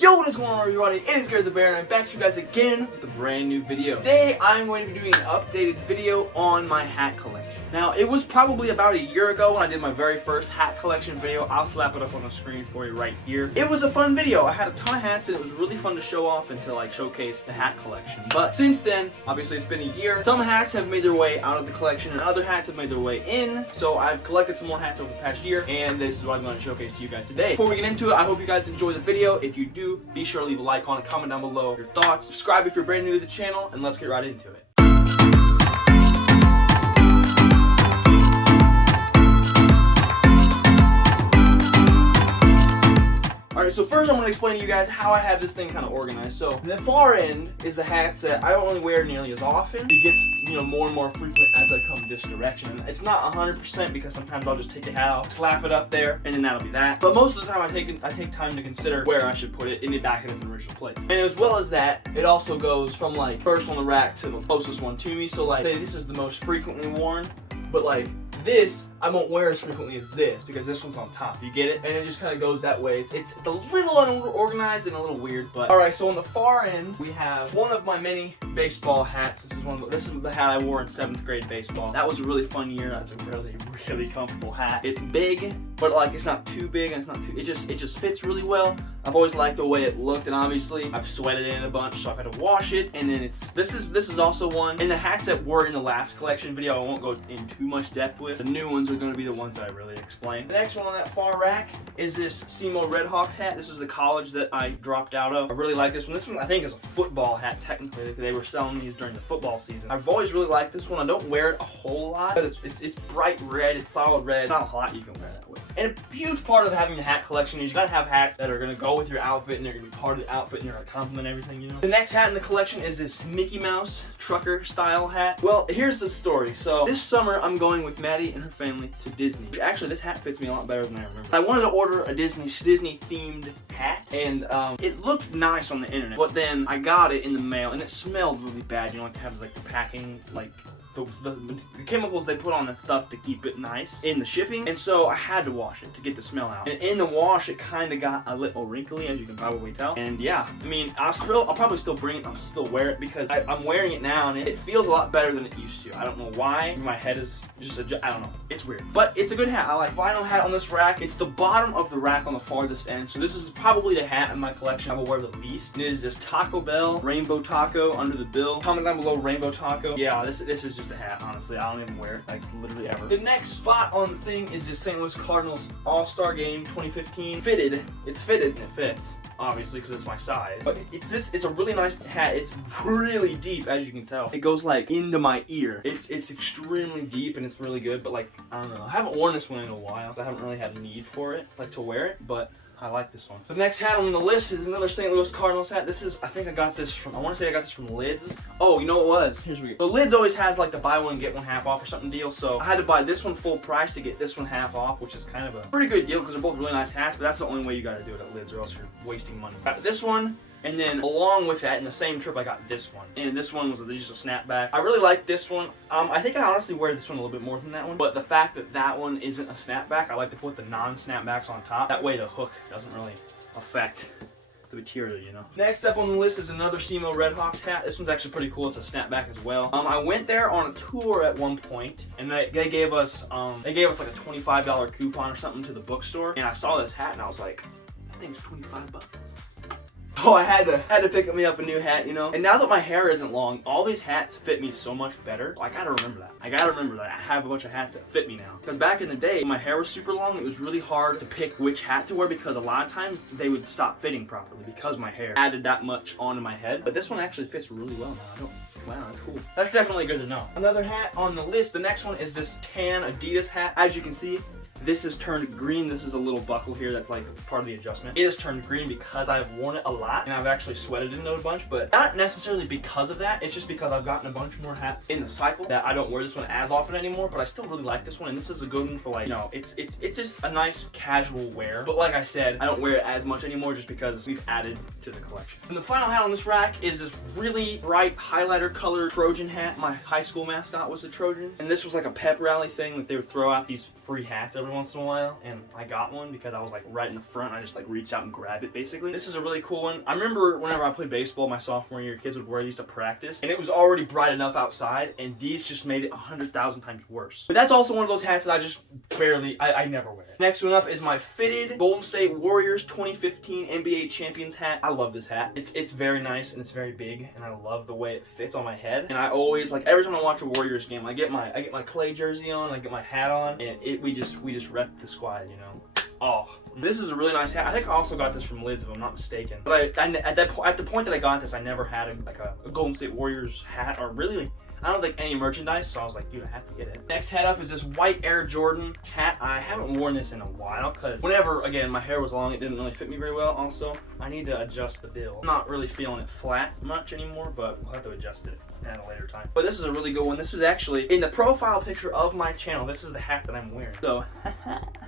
Yo, what is going on, everybody? It is Gary the Bear, and I'm back to you guys again with a brand new video. Today, I'm going to be doing an updated video on my hat collection. Now, it was probably about a year ago when I did my very first hat collection video. I'll slap it up on the screen for you right here. It was a fun video. I had a ton of hats, and it was really fun to show off and to showcase the hat collection. But since then, obviously it's been a year. Some hats have made their way out of the collection, and other hats have made their way in. So I've collected some more hats over the past year, and this is what I'm going to showcase to you guys today. Before we get into it, I hope you guys enjoy the video. If you do, be sure to leave a like on it, comment down below your thoughts, subscribe if you're brand new to the channel, and let's get right into it. Alright, so first I'm going to explain to you guys how I have this thing kind of organized. So the far end is the hats that I don't really wear nearly as often. It gets, more and more frequent as I come this direction. And it's not 100% because sometimes I'll just take the hat off, slap it up there, and then that'll be that. But most of the time I take time to consider where I should put it in the back in its original place. And as well as that, it also goes from first on the rack to the closest one to me. So say this is the most frequently worn, but this I won't wear as frequently as this because this one's on top. You get it? And it just kind of goes that way. It's a little unorganized and a little weird, but all right. So on the far end, we have one of my many baseball hats. This is the hat I wore in 7th grade baseball. That was a really fun year. That's a really comfortable hat. It's big, but it's not too big and it's not too. It just fits really well. I've always liked the way it looked, and obviously I've sweated in it a bunch, so I've had to wash it. And then this is also one. And the hats that were in the last collection video, I won't go in too much depth with. The new ones are going to be the ones that I really explain. The next one on that far rack is this SEMO Redhawks hat. This was the college that I dropped out of. I really like this one. This one I think is a football hat technically. They were selling these during the football season. I've always really liked this one. I don't wear it a whole lot, but it's bright red. It's solid red. Not a lot you can wear that with. And a huge part of having a hat collection is you gotta have hats that are gonna go with your outfit, and they're gonna be part of the outfit, and they're gonna complement everything, The next hat in the collection is this Mickey Mouse trucker style hat. Well, here's the story. So this summer I'm going with Maddie and her family to Disney. Actually, this hat fits me a lot better than I remember. I wanted to order a Disney themed hat, and it looked nice on the internet, but then I got it in the mail and it smelled really bad. To have the packing, the chemicals they put on that stuff to keep it nice in the shipping, and so I had to wash it to get the smell out. And in the wash, it kind of got a little wrinkly, as you can probably tell. And yeah, I'll probably still bring it. I'll still wear it because I'm wearing it now, and it feels a lot better than it used to. I don't know why. My head is just I don't know. It's weird, but it's a good hat. I like vinyl hat on this rack. It's the bottom of the rack on the farthest end, so this is probably the hat in my collection I will wear the least. It is this Taco Bell Rainbow Taco under the bill. Comment down below Rainbow Taco. Yeah, this is just a hat, honestly. I don't even wear it, literally ever. The next spot on the thing is this St. Louis Cardinals All-Star Game 2015. Fitted. It's fitted and it fits, obviously, because it's my size. But it's a really nice hat. It's really deep, as you can tell. It goes into my ear. It's extremely deep and it's really good, but I don't know. I haven't worn this one in a while. I haven't really had a need for it, to wear it, but I like this one. The next hat on the list is another St. Louis Cardinals hat. I think I got this from, I want to say I got this from Lids. Oh, you know what it was? Here's what we get. So Lids always has the buy one, get one half off or something deal. So I had to buy this one full price to get this one half off, which is kind of a pretty good deal because they're both really nice hats, but that's the only way you got to do it at Lids or else you're wasting money. Got this one. And then along with that, in the same trip, I got this one. And this one was just a snapback. I really like this one. I think I honestly wear this one a little bit more than that one. But the fact that that one isn't a snapback, I like to put the non-snapbacks on top. That way the hook doesn't really affect the material, Next up on the list is another SEMO Redhawks hat. This one's actually pretty cool. It's a snapback as well. I went there on a tour at one point, and they gave us like a $25 coupon or something to the bookstore. And I saw this hat, and I was like, I think it's 25 bucks. Oh, I had to pick me up a new hat, And now that my hair isn't long, all these hats fit me so much better. I gotta remember that. I have a bunch of hats that fit me now. Because back in the day, when my hair was super long, it was really hard to pick which hat to wear because a lot of times they would stop fitting properly because my hair added that much onto my head. But this one actually fits really well now. Wow, that's cool. That's definitely good to know. Another hat on the list, the next one is this tan Adidas hat. As you can see, this is turned green. This is a little buckle here that's part of the adjustment. It is turned green because I've worn it a lot and I've actually sweated into it a bunch, but not necessarily because of that. It's just because I've gotten a bunch more hats in the cycle that I don't wear this one as often anymore, but I still really like this one, and this is a good one for it's just a nice casual wear. But like I said, I don't wear it as much anymore just because we've added to the collection. And the final hat on this rack is this really bright highlighter colored Trojan hat. My high school mascot was the Trojans, and this was a pep rally thing that they would throw out these free hats every once in a while, and I got one because I was like right in the front. I just like reached out and grabbed it basically. This is a really cool one. I remember whenever I played baseball my sophomore year, kids would wear these to practice, and it was already bright enough outside, and these just made it 100,000 times worse. But that's also one of those hats that I just barely, I never wear it. Next one up is my fitted Golden State Warriors 2015 NBA Champions hat. I love this hat. It's very nice and it's very big, and I love the way it fits on my head. And I always, like, every time I watch a Warriors game, I get my Clay jersey on, I get my hat on, and we just rep the squad, you know. Oh, this is a really nice hat. I think I also got this from Lids, if I'm not mistaken. But at the point that I got this, I never had a Golden State Warriors hat, or really, I don't think any merchandise, so I was like, dude, I have to get it. Next hat up is this white Air Jordan hat. I haven't worn this in a while because whenever, again, my hair was long, it didn't really fit me very well. Also, I need to adjust the bill. I'm not really feeling it flat much anymore, but we'll have to adjust it at a later time. But this is a really good one. This is actually in the profile picture of my channel. This is the hat that I'm wearing. So,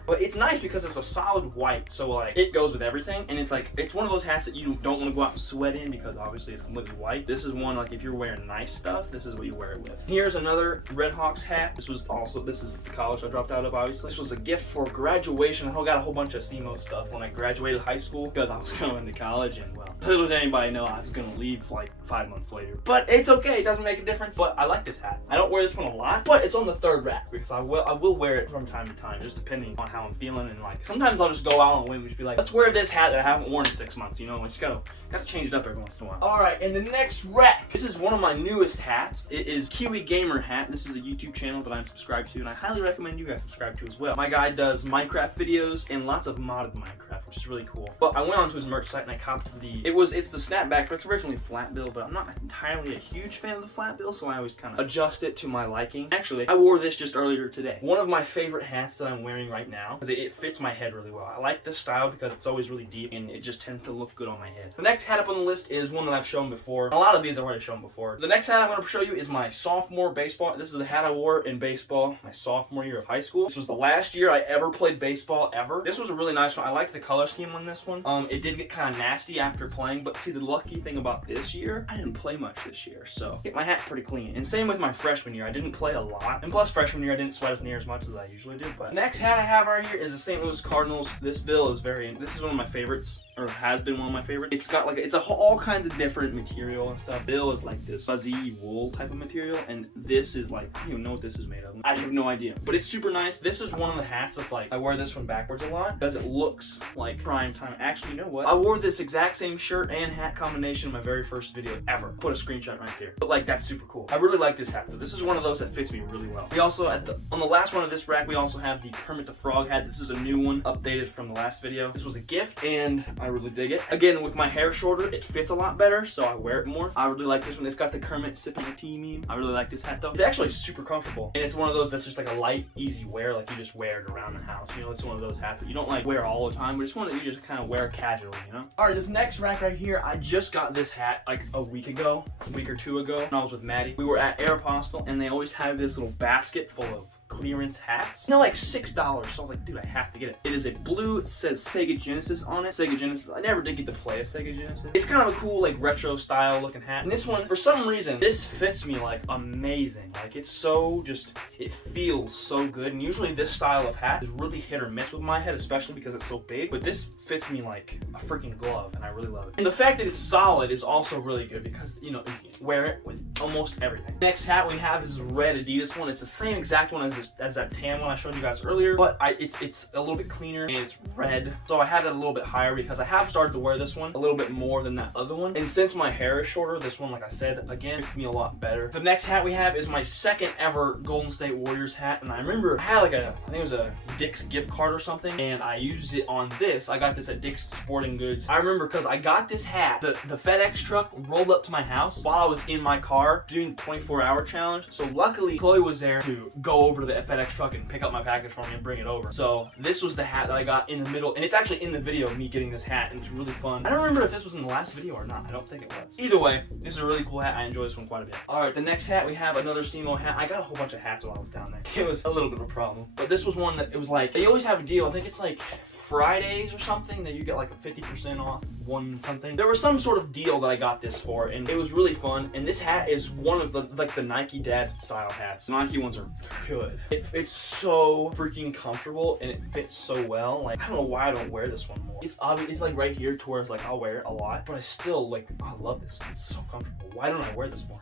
but it's nice because it's a solid white, so like it goes with everything, and it's like, it's one of those hats that you don't want to go out and sweat in because obviously it's completely white. This is one, like, if you're wearing nice stuff, this is what you wear it with. Here's another Red Hawks hat. This is the college I dropped out of, obviously. This was a gift for graduation. I got a whole bunch of SEMO stuff when I graduated high school because I was going to college, and well, little did anybody know I was going to leave like 5 months later. But it's okay, it doesn't make a difference. But I like this hat. I don't wear this one a lot, but it's on the third rack because I will wear it from time to time, just depending on how I'm feeling. And like, sometimes I'll just go out on a whim and just be like, let's wear this hat that I haven't worn in 6 months, you know? I just gotta change it up every once in a while. All right, and the next rack, this is one of my newest hats. It is KIWI Gamer hat. This is a YouTube channel that I'm subscribed to, and I highly recommend you guys subscribe to as well. My guy does Minecraft videos and lots of modded Minecraft, which is really cool. But I went onto his merch site and I copped it's the snapback, but it's originally flat bill, but I'm not entirely a huge fan of the flat bill, so I always kind of adjust it to my liking. Actually, I wore this just earlier today. One of my favorite hats that I'm wearing right now, because it fits my head really well. I like this style because it's always really deep and it just tends to look good on my head. The next hat up on the list is one that I've shown before. A lot of these I've already shown before. The next hat I'm going to show you is my sophomore baseball. This is the hat I wore in baseball my sophomore year of high school. This was the last year I ever played baseball ever. This was a really nice one. I like the color scheme on this one. It did get kind of nasty after playing, but see, the lucky thing about this year, I didn't play much this year, so get my hat pretty clean. And same with my freshman year. I didn't play a lot, and plus freshman year I didn't sweat near as much as I usually do. But next hat I have right here is the St. Louis Cardinals. This bill is this is one of my favorites, or has been one of my favorites. It's got like, it's all kinds of different material and stuff. Bill is like this fuzzy wool type of material, and this is like, I don't even know what this is made of. I have no idea, but it's super nice. This is one of the hats that's like, I wear this one backwards a lot because it looks like prime time. Actually, you know what? I wore this exact same shirt and hat combination in my very first video ever. Put a screenshot right there. But like, that's super cool. I really like this hat though. This is one of those that fits me really well. We also, on the last one of this rack, we also have the Kermit the Frog hat. This is a new one, updated from the last video. This was a gift, and I really dig it. Again, with my hair shorter, it fits a lot better, so I wear it more. I really like this one. It's got the Kermit sipping a tea meme. I really like this hat though. It's actually super comfortable, and it's one of those that's just like a light, easy wear. Like, you just wear it around the house. You know, it's one of those hats that you don't like wear all the time, but it's one that you just kind of wear casually, you know? All right, this next rack right here, I just got this hat like a week or two ago when I was with Maddie. We were at Aeropostale, and they always have this little basket full of clearance hats. You know, like $6. So I was like, dude, I have to get it. It is a blue, it says Sega Genesis on it. Sega Genesis. I never did get to play a Sega Genesis. It's kind of a cool, like, retro style looking hat. And this one, for some reason, this fits me like amazing. Like, it's so just, it feels so good. And usually this style of hat is really hit or miss with my head, especially because it's so big. But this fits me like a freaking glove, and I really love it. And the fact that it's solid is also really good because, you know, you can wear it with almost everything. Next hat we have is a red Adidas one. It's the same exact one as that tan one I showed you guys earlier, but it's a little bit cleaner and it's red. So I had it a little bit higher because I have started to wear this one a little bit more than that other one. And since my hair is shorter, this one, like I said, again, fits me a lot better. The next hat we have is my second ever Golden State Warriors hat. And I remember I had like I think it was a Dick's gift card or something, and I used it on this. I got this at Dick's Sporting Goods. I remember because I got this hat, the FedEx truck rolled up to my house while I was in my car doing the 24-hour challenge. So luckily Chloe was there to go over to the FedEx truck and pick up my package for me and bring it over. So this was the hat that I got in the middle, and it's actually in the video of me getting this hat, and it's really fun. I don't remember if this was in the last video or not. I don't think it was. Either way, this is a really cool hat. I enjoy this one quite a bit. All right, the next hat we have another SEMO hat. I got a whole bunch of hats while I was down there. It was a little bit of a problem, but this was one that it was like, they always have a deal. I think it's like Friday days or something that you get like a 50% off one something. There was some sort of deal that I got this for, and it was really fun. And this hat is one of the Nike dad style hats. Nike ones are good. It's so freaking comfortable and it fits so well. Like, I don't know why I don't wear this one more. It's obvious, it's like right here to where it's like I'll wear it a lot, but I still like, I love this. It's so comfortable. Why don't I wear this more?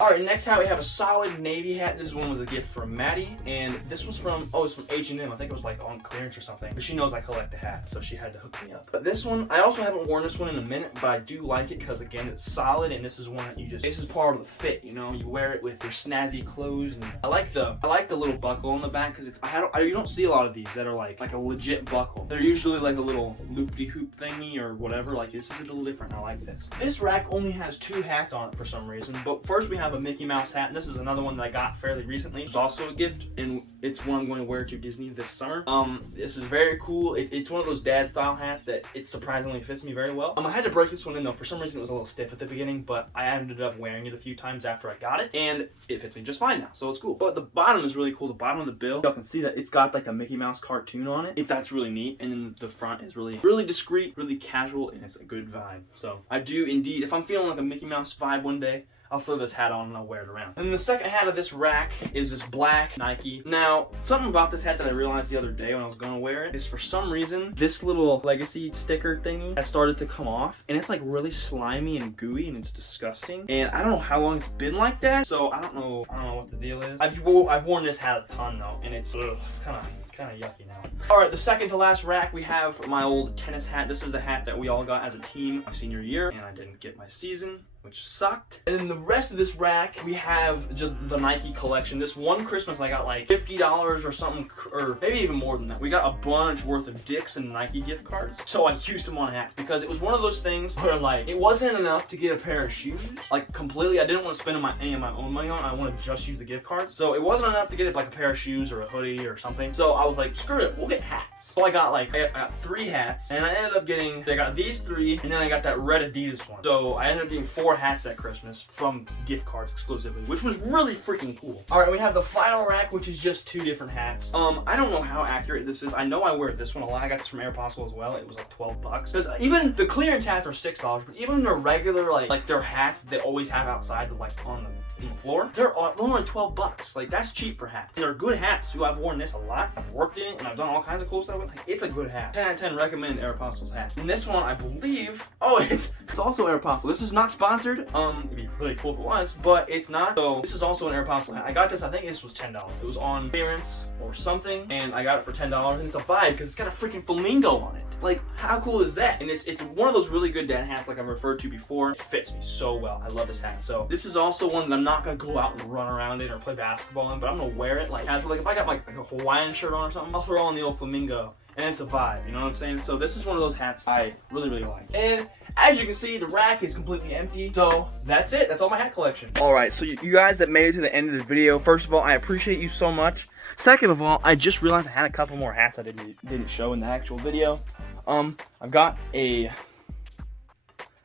All right, next hat we have a solid navy hat. This one was a gift from Maddie, and this was from, oh, it's from H&M. I think it was like on clearance or something, but she knows I collect the hats, so she had to hook me up. But this one, I also haven't worn this one in a minute, but I do like it because again, it's solid, and this is one that you just, this is part of the fit, you know, you wear it with your snazzy clothes. And I like the little buckle on the back because it's, you don't see a lot of these that are like a legit buckle. They're usually like a little loop-de-hoop thingy or whatever. Like, this is a little different. I like this. This rack only has 2 hats on it for some reason, but first we have a Mickey Mouse hat, and this is another one that I got fairly recently. It's also a gift, and it's one I'm going to wear to Disney this summer. This is very cool. It's one of those dad style hats that it surprisingly fits me very well. I had to break this one in though. For some reason it was a little stiff at the beginning, but I ended up wearing it a few times after I got it, and it fits me just fine now, so it's cool. But the bottom is really cool. The bottom of the bill, y'all can see that it's got like a Mickey Mouse cartoon on it. That's really neat, and then the front is really discreet, really casual, and it's a good vibe. So I do indeed, if I'm feeling like a Mickey Mouse vibe one day, I'll throw this hat on and I'll wear it around. And then the second hat of this rack is this black Nike. Now, something about this hat that I realized the other day when I was gonna wear it is for some reason, this little legacy sticker thingy has started to come off, and it's like really slimy and gooey, and it's disgusting. And I don't know how long it's been like that, so I don't know what the deal is. I've worn this hat a ton though, and it's kind of yucky now. All right, the second to last rack, we have my old tennis hat. This is the hat that we all got as a team my senior year, and I didn't get my season, which sucked. And then the rest of this rack, we have the Nike collection. This one Christmas, I got like $50 or something, or maybe even more than that. We got a bunch worth of Dick's and Nike gift cards, so I used them on hats because it was one of those things where like, it wasn't enough to get a pair of shoes, like completely. I didn't want to spend any of my own money on it. I wanted to just use the gift card. So it wasn't enough to get like a pair of shoes or a hoodie or something. So I was like, screw it, we'll get hats. So I got 3 hats, and I ended up getting, I got these 3, and then I got that red Adidas one. So I ended up getting 4 hats that Christmas from gift cards exclusively, which was really freaking cool. All right, we have the final rack, which is just 2 different hats. I don't know how accurate this is. I know I wear this one a lot. I got this from Aeropostale as well. It was like $12. Because even the clearance hats are $6, but even the regular like their hats they always have outside, like on the floor, they're only $12. Like, that's cheap for hats. And they're good hats too. I've worn this a lot. I've worked in it, and I've done all kinds of cool stuff with it. Like, it's a good hat. 10 out of 10 recommend Aeropostale's hat. And this one, I believe, oh, it's also Aeropostale. This is not sponsored. It'd be really cool if it was, but it's not. So this is also an Aeropostale hat. I got this, I think this was $10. It was on clearance or something, and I got it for $10, and it's a vibe because it's got a freaking flamingo on it. Like, how cool is that? And it's one of those really good dad hats like I've referred to before. It fits me so well. I love this hat. So this is also one that I'm not gonna go out and run around in or play basketball in, but I'm gonna wear it like casual. Like if I got like a Hawaiian shirt on or something, I'll throw on the old flamingo, and it's a vibe, you know what I'm saying? So this is one of those hats I really like. And as you can see, the rack is completely empty. So that's it. That's all my hat collection. All right, so you guys that made it to the end of the video, first of all, I appreciate you so much. Second of all, I just realized I had a couple more hats I didn't show in the actual video. I've got I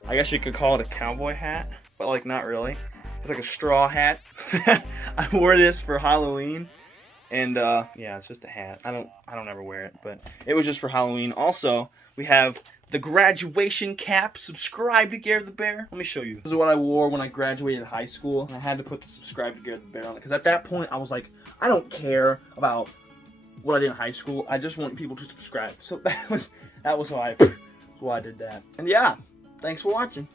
guess you could call it a cowboy hat, but like not really. It's like a straw hat. I wore this for Halloween. And yeah, it's just a hat. I don't ever wear it, but it was just for Halloween. Also, we have the graduation cap. Subscribe to Gare the Bear. Let me show you. This is what I wore when I graduated high school. And I had to put the subscribe to Gare the Bear on it because at that point I was like, I don't care about what I did in high school. I just want people to subscribe. So that was why I did that. And yeah, thanks for watching.